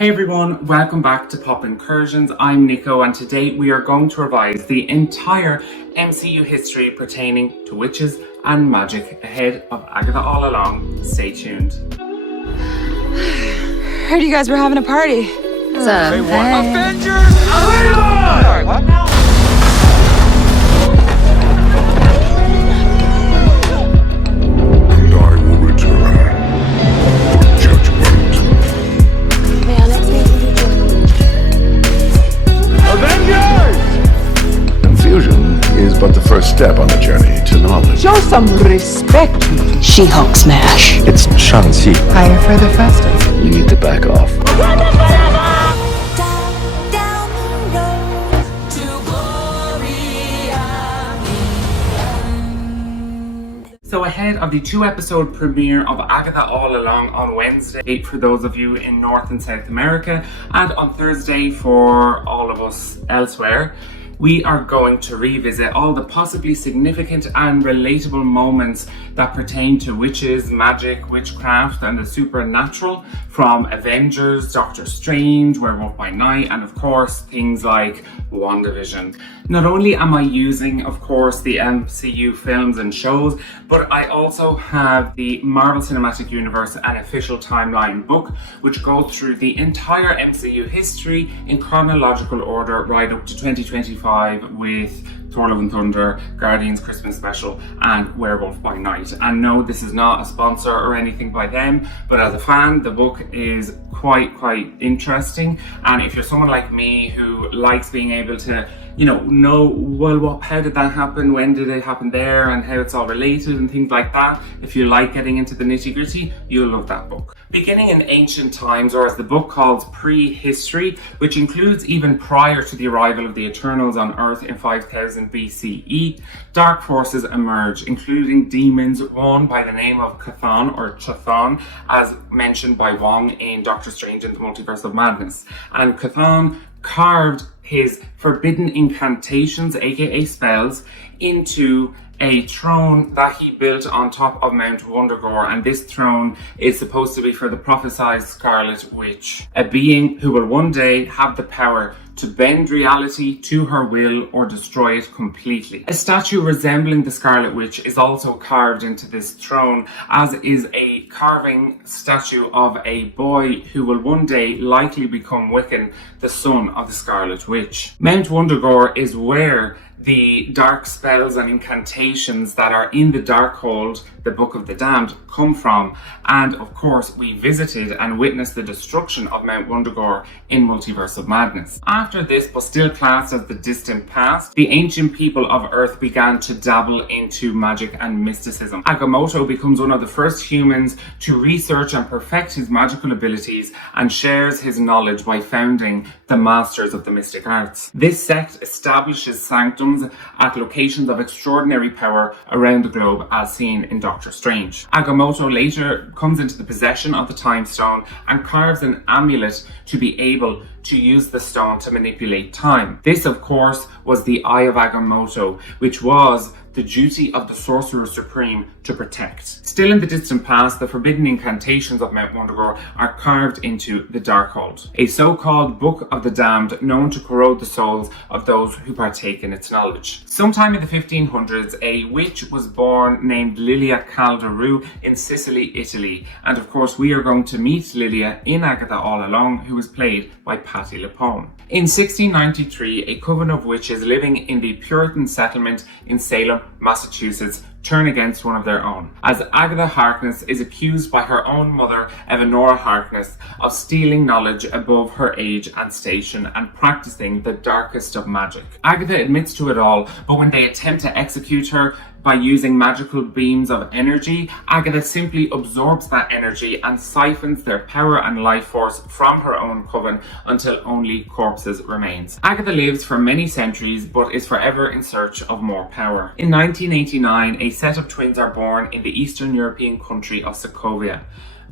Hey everyone, welcome back to Pop Incursions. I'm Nico and today we are going to revise the entire MCU history pertaining to witches and magic ahead of Agatha All Along. Stay tuned. Heard you guys were having a party. What's up? Hey, what? Avengers! Sorry, what? And I will return for judgment. May I next meet you, Avengers! Confusion is but the first step on the journey to knowledge. Show some respect. She-Hulk smash. It's Shang-Chi. Higher, further, faster. You need to back off. So ahead of the 2-episode premiere of Agatha All Along on Wednesday for those of you in North and South America, and on Thursday for all of us elsewhere, we are going to revisit all the possibly significant and relatable moments that pertain to witches, magic, witchcraft, and the supernatural from Avengers, Doctor Strange, Werewolf by Night, and of course things like WandaVision. Not only am I using, of course, the MCU films and shows, but I also have the Marvel Cinematic Universe and Official Timeline book, which goes through the entire MCU history in chronological order right up to 2025 with Thor Love and Thunder, Guardians Christmas Special, and Werewolf by Night. And no, this is not a sponsor or anything by them, but as a fan, the book is quite interesting. And if you're someone like me who likes being able to well, how did that happen? When did it happen there? And how it's all related and things like that. If you like getting into the nitty gritty, you'll love that book. Beginning in ancient times, or as the book calls prehistory, which includes even prior to the arrival of the Eternals on Earth in 5000 BCE, dark forces emerge, including demons, one by the name of Chthon or Chthon, as mentioned by Wong in Doctor Strange and the Multiverse of Madness. And Chthon carved his forbidden incantations, aka spells, into a throne that he built on top of Mount Wundagore, and this throne is supposed to be for the prophesied Scarlet Witch, a being who will one day have the power to bend reality to her will or destroy it completely. A statue resembling the Scarlet Witch is also carved into this throne, as is a carving statue of a boy who will one day likely become Wiccan, the son of the Scarlet Witch. Mount Wundagore is where the dark spells and incantations that are in the Darkhold, the Book of the Damned, come from. And of course, we visited and witnessed the destruction of Mount Wundagore in Multiverse of Madness. After this, but still classed as the distant past, the ancient people of Earth began to dabble into magic and mysticism. Agamotto becomes one of the first humans to research and perfect his magical abilities and shares his knowledge by founding the Masters of the Mystic Arts. This sect establishes sanctums at locations of extraordinary power around the globe, as seen in Doctor Strange. Agamotto later comes into the possession of the Time Stone and carves an amulet to be able to use the stone to manipulate time. This, of course, was the Eye of Agamotto, which was the duty of the Sorcerer Supreme to protect. Still in the distant past, the forbidden incantations of Mount Wundagore are carved into the Darkhold, a so-called Book of the Damned known to corrode the souls of those who partake in its knowledge. Sometime in the 1500s, a witch was born named Lilia Calderou in Sicily, Italy. And of course, we are going to meet Lilia in Agatha All Along, who is played by Patti. In 1693, a coven of witches living in the Puritan settlement in Salem, Massachusetts, turn against one of their own, as Agatha Harkness is accused by her own mother, Agatha Harkness, of stealing knowledge above her age and station and practicing the darkest of magic. Agatha admits to it all, but when they attempt to execute her by using magical beams of energy, Agatha simply absorbs that energy and siphons their power and life force from her own coven until only corpses remains. Agatha lives for many centuries, but is forever in search of more power. In 1989, a set of twins are born in the Eastern European country of Sokovia.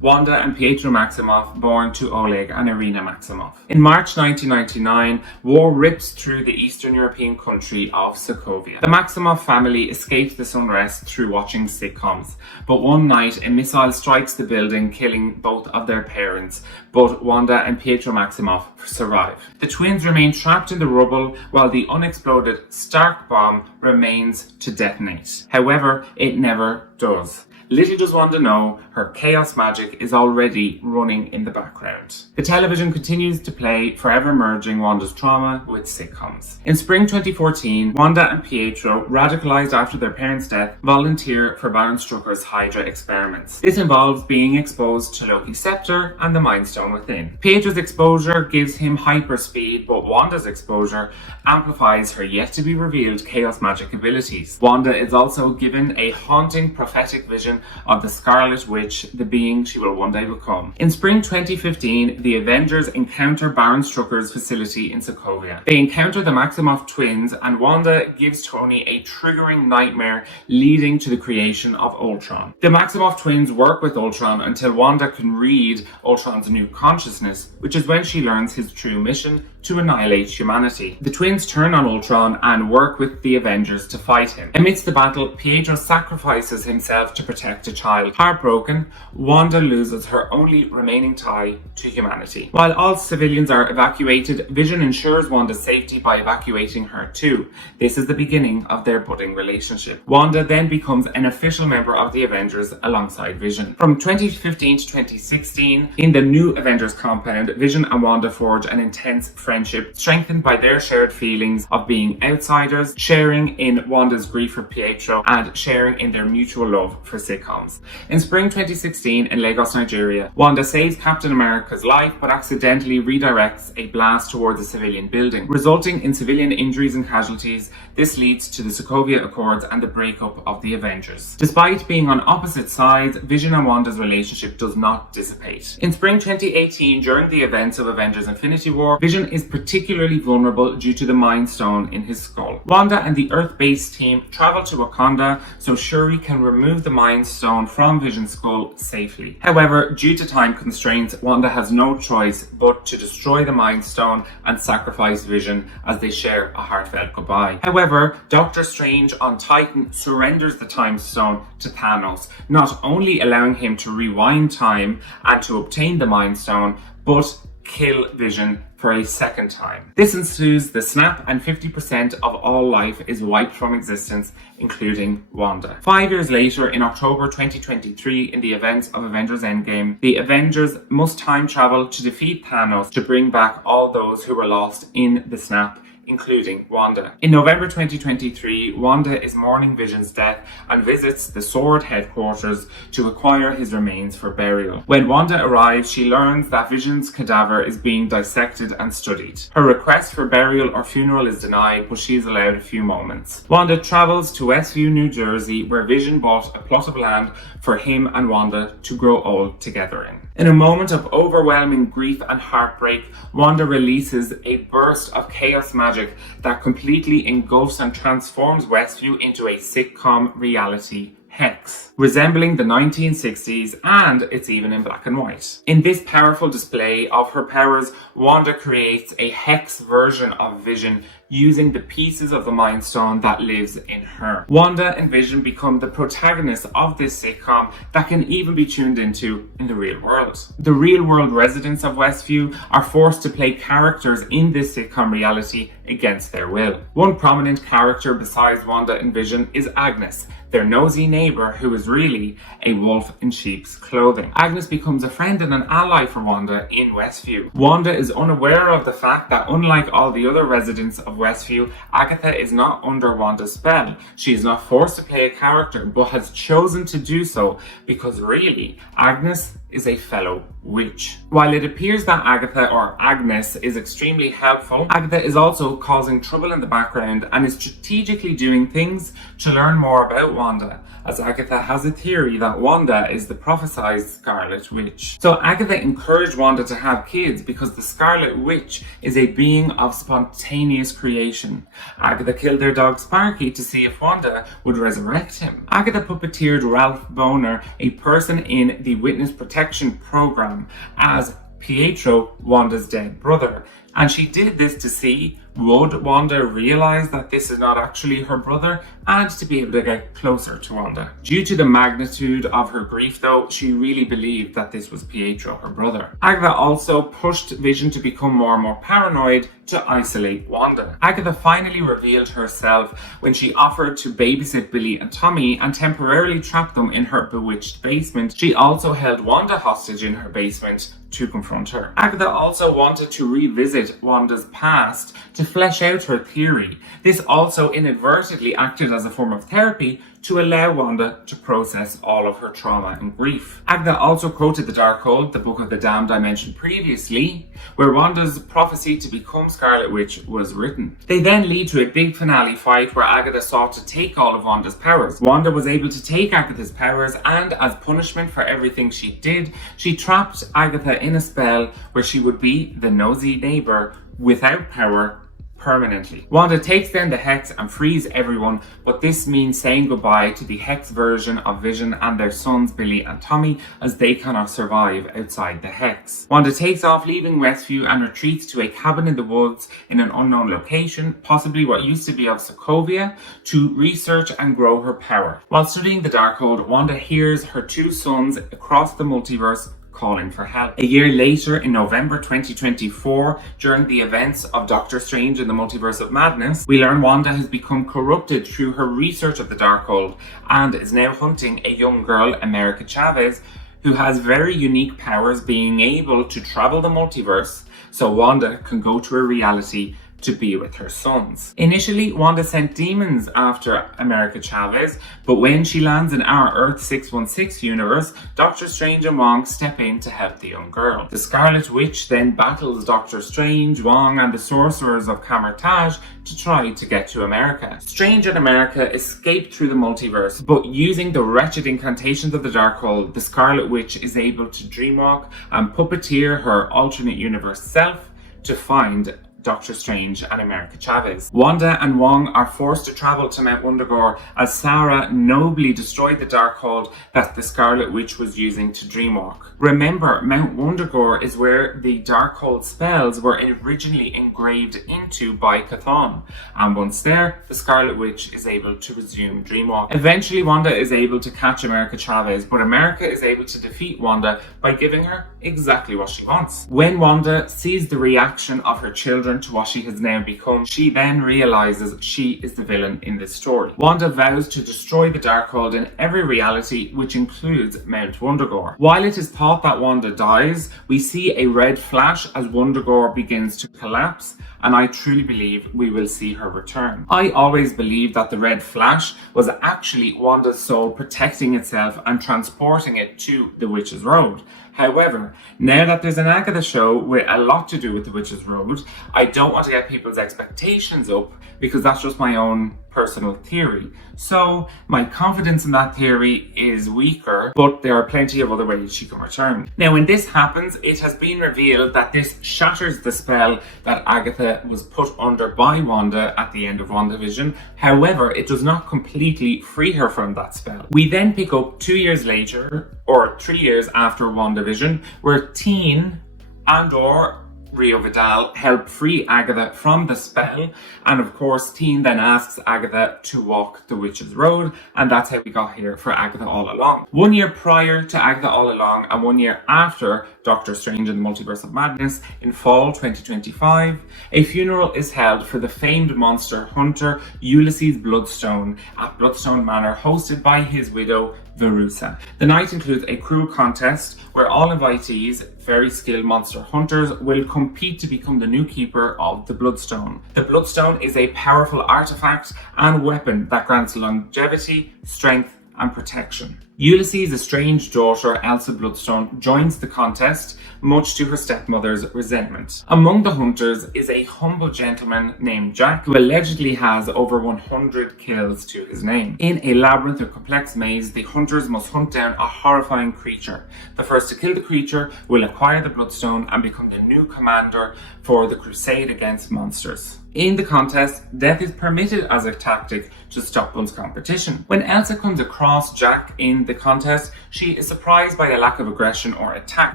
Wanda and Pietro Maximoff, born to Oleg and Irina Maximoff. In March 1999, war rips through the Eastern European country of Sokovia. The Maximoff family escaped this unrest through watching sitcoms, but one night a missile strikes the building, killing both of their parents, but Wanda and Pietro Maximoff survive. The twins remain trapped in the rubble while the unexploded Stark bomb remains to detonate. However, it never does. Little does Wanda know, her chaos magic is already running in the background. The television continues to play, forever merging Wanda's trauma with sitcoms. In spring 2014, Wanda and Pietro, radicalized after their parents' death, volunteer for Baron Strucker's Hydra experiments. This involves being exposed to Loki's scepter and the Mind Stone within. Pietro's exposure gives him hyperspeed, but Wanda's exposure amplifies her yet-to-be-revealed chaos magic abilities. Wanda is also given a haunting prophetic vision of the Scarlet Witch, the being she will one day become. In spring 2015, the Avengers encounter Baron Strucker's facility in Sokovia. They encounter the Maximoff twins, and Wanda gives Tony a triggering nightmare leading to the creation of Ultron. The Maximoff twins work with Ultron until Wanda can read Ultron's new consciousness, which is when she learns his true mission: to annihilate humanity. The twins turn on Ultron and work with the Avengers to fight him. Amidst the battle, Pietro sacrifices himself to protect a child. Heartbroken, Wanda loses her only remaining tie to humanity. While all civilians are evacuated, Vision ensures Wanda's safety by evacuating her too. This is the beginning of their budding relationship. Wanda then becomes an official member of the Avengers alongside Vision. From 2015 to 2016, in the new Avengers compound, Vision and Wanda forge an intense friendship, strengthened by their shared feelings of being outsiders, sharing in Wanda's grief for Pietro, and sharing in their mutual love for sitcoms. In spring 2016, in Lagos, Nigeria, Wanda saves Captain America's life but accidentally redirects a blast towards a civilian building, resulting in civilian injuries and casualties. This leads to the Sokovia Accords and the breakup of the Avengers. Despite being on opposite sides, Vision and Wanda's relationship does not dissipate. In spring 2018, during the events of Avengers Infinity War, Vision is particularly vulnerable due to the Mind Stone in his skull. Wanda and the Earth-based team travel to Wakanda so Shuri can remove the Mind Stone from Vision's skull safely. However, due to time constraints, Wanda has no choice but to destroy the Mind Stone and sacrifice Vision as they share a heartfelt goodbye. However, Doctor Strange on Titan surrenders the Time Stone to Thanos, not only allowing him to rewind time and to obtain the Mind Stone, but kill Vision for a second time. This ensues the snap, and 50% of all life is wiped from existence, including Wanda. 5 years later, in October 2023, in the events of Avengers Endgame, the Avengers must time travel to defeat Thanos to bring back all those who were lost in the snap, including Wanda. In November 2023, Wanda is mourning Vision's death and visits the Sword headquarters to acquire his remains for burial. When Wanda arrives, she learns that Vision's cadaver is being dissected and studied. Her request for burial or funeral is denied, but she is allowed a few moments. Wanda travels to Westview, New Jersey, where Vision bought a plot of land for him and Wanda to grow old together in. In a moment of overwhelming grief and heartbreak, Wanda releases a burst of chaos magic that completely engulfs and transforms Westview into a sitcom reality hex, resembling the 1960s, and it's even in black and white. In this powerful display of her powers, Wanda creates a hex version of Vision using the pieces of the Mind Stone that lives in her. Wanda and Vision become the protagonists of this sitcom that can even be tuned into in the real world. The real world residents of Westview are forced to play characters in this sitcom reality against their will. One prominent character besides Wanda and Vision is Agnes, their nosy neighbour who is really a wolf in sheep's clothing. Agnes becomes a friend and an ally for Wanda in Westview. Wanda is unaware of the fact that, unlike all the other residents of Westview, Agatha is not under Wanda's spell. She is not forced to play a character, but has chosen to do so because really, Agnes is a fellow witch. While it appears that Agatha, or Agnes, is extremely helpful, Agatha is also causing trouble in the background and is strategically doing things to learn more about Wanda, as Agatha has a theory that Wanda is the prophesied Scarlet Witch. So Agatha encouraged Wanda to have kids because the Scarlet Witch is a being of spontaneous creation. Agatha killed their dog Sparky to see if Wanda would resurrect him. Agatha puppeteered Ralph Boner, a person in the Witness Protection Program, as Pietro, Wanda's dead brother. And she did this to see, would Wanda realize that this is not actually her brother, and to be able to get closer to Wanda. Due to the magnitude of her grief though, she really believed that this was Pietro, her brother. Agatha also pushed Vision to become more and more paranoid to isolate Wanda. Agatha finally revealed herself when she offered to babysit Billy and Tommy and temporarily trapped them in her bewitched basement. She also held Wanda hostage in her basement to confront her. Agatha also wanted to revisit Wanda's past to flesh out her theory. This also inadvertently acted as a form of therapy to allow Wanda to process all of her trauma and grief. Agatha also quoted the Darkhold, the Book of the Damned I mentioned previously, where Wanda's prophecy to become Scarlet Witch was written. They then lead to a big finale fight where Agatha sought to take all of Wanda's powers. Wanda was able to take Agatha's powers, and as punishment for everything she did, she trapped Agatha in a spell where she would be the nosy neighbour without power permanently. Wanda takes down the Hex and frees everyone, but this means saying goodbye to the Hex version of Vision and their sons Billy and Tommy, as they cannot survive outside the Hex. Wanda takes off, leaving Westview, and retreats to a cabin in the woods in an unknown location, possibly what used to be of Sokovia, to research and grow her power. While studying the Darkhold, Wanda hears her two sons across the multiverse calling for help. A year later, in November 2024, during the events of Doctor Strange in the Multiverse of Madness, we learn Wanda has become corrupted through her research of the Darkhold and is now hunting a young girl, America Chavez, who has very unique powers, being able to travel the multiverse so Wanda can go to a reality to be with her sons. Initially, Wanda sent demons after America Chavez, but when she lands in our Earth 616 universe, Doctor Strange and Wong step in to help the young girl. The Scarlet Witch then battles Doctor Strange, Wong, and the sorcerers of Camartage to try to get to America. Strange and America escape through the multiverse, but using the wretched incantations of the Darkhold, the Scarlet Witch is able to dreamwalk and puppeteer her alternate universe self to find Doctor Strange and America Chavez. Wanda and Wong are forced to travel to Mount Wundagore as Sarah nobly destroyed the Darkhold that the Scarlet Witch was using to dreamwalk. Remember, Mount Wundagore is where the Darkhold spells were originally engraved into by Chthon, and once there, the Scarlet Witch is able to resume dreamwalk. Eventually, Wanda is able to catch America Chavez, but America is able to defeat Wanda by giving her exactly what she wants. When Wanda sees the reaction of her children to what she has now become, she then realizes she is the villain in this story. Wanda vows to destroy the Darkhold in every reality, which includes Mount Wundagore. While it is thought that Wanda dies, we see a red flash as Wundagore begins to collapse, and I truly believe we will see her return. I always believed that the red flash was actually Wanda's soul protecting itself and transporting it to the Witch's Road. However, now that there's an Agatha show with a lot to do with the Witch's Road, I don't want to get people's expectations up because that's just my own personal theory. So my confidence in that theory is weaker, but there are plenty of other ways she can return. Now, when this happens, it has been revealed that this shatters the spell that Agatha was put under by Wanda at the end of WandaVision. However, it does not completely free her from that spell. We then pick up 2 years later, or 3 years after WandaVision, where Teen and/or Rio Vidal help free Agatha from the spell, and of course Teen then asks Agatha to walk the Witch's Road, and that's how we got here for Agatha All Along. 1 year prior to Agatha All Along and 1 year after Doctor Strange in the Multiverse of Madness in fall 2025, a funeral is held for the famed monster hunter Uylesses Bloodstone at Bloodstone Manor, hosted by his widow Verusa. The night includes a cruel contest where all invitees, very skilled monster hunters, will compete to become the new keeper of the Bloodstone. The Bloodstone is a powerful artifact and weapon that grants longevity, strength, and protection. Uylesses' estranged daughter, Elsa Bloodstone, joins the contest, much to her stepmother's resentment. Among the hunters is a humble gentleman named Jack, who allegedly has over 100 kills to his name. In a labyrinth of complex maze, the hunters must hunt down a horrifying creature. The first to kill the creature will acquire the Bloodstone and become the new commander for the crusade against monsters. In the contest, death is permitted as a tactic to stop one's competition. When Elsa comes across Jack in the contest, she is surprised by a lack of aggression or attack.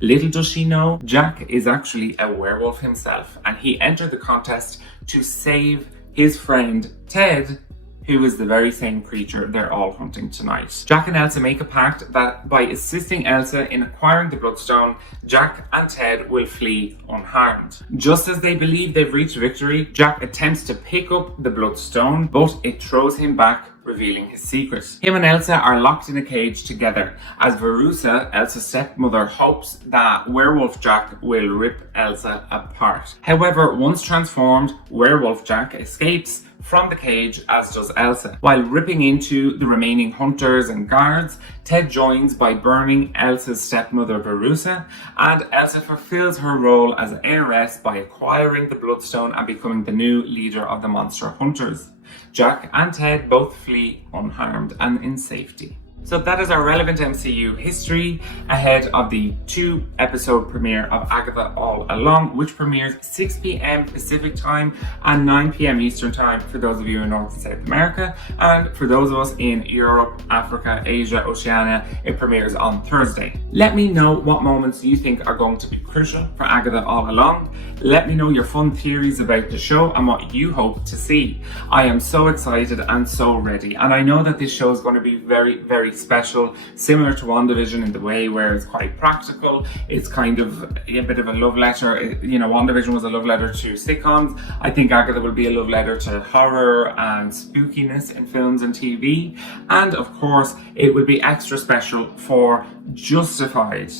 Little does she know, Jack is actually a werewolf himself, and he entered the contest to save his friend Ted, who is the very same creature they're all hunting tonight. Jack and Elsa make a pact that by assisting Elsa in acquiring the Bloodstone, Jack and Ted will flee unharmed. Just as they believe they've reached victory, Jack attempts to pick up the Bloodstone, but it throws him back, revealing his secret. Him and Elsa are locked in a cage together, as Verussa, Elsa's stepmother, hopes that Werewolf Jack will rip Elsa apart. However, once transformed, Werewolf Jack escapes from the cage, as does Elsa. While ripping into the remaining hunters and guards, Ted joins by burning Elsa's stepmother Verussa, and Elsa fulfills her role as heiress by acquiring the Bloodstone and becoming the new leader of the monster hunters. Jack and Ted both flee unharmed and in safety. So that is our relevant MCU history ahead of the 2-episode premiere of Agatha All Along, which premieres 6 p.m. Pacific time and 9 p.m. Eastern time for those of you in North and South America, and for those of us in Europe, Africa, Asia, Oceania, it premieres on Thursday. Let me know what moments you think are going to be crucial for Agatha All Along. Let me know your fun theories about the show and what you hope to see. I am so excited and so ready, and I know that this show is going to be very, very special, similar to WandaVision in the way where it's quite practical. It's kind of a bit of a love letter. You know, WandaVision was a love letter to sitcoms. I think Agatha will be a love letter to horror and spookiness in films and TV. And of course, it will be extra special for justified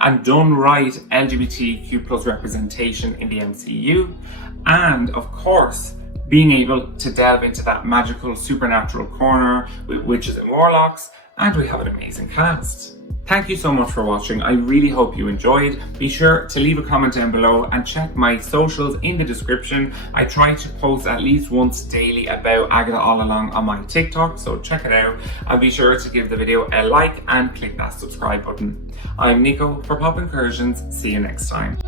and done right LGBTQ plus representation in the MCU. And of course, being able to delve into that magical supernatural corner with witches and warlocks, and we have an amazing cast. Thank you so much for watching. I really hope you enjoyed. Be sure to leave a comment down below and check my socials in the description. I try to post at least once daily about Agatha All Along on my TikTok, so check it out. And be sure to give the video a like and click that subscribe button. I'm Nico for Pop Incursions. See you next time.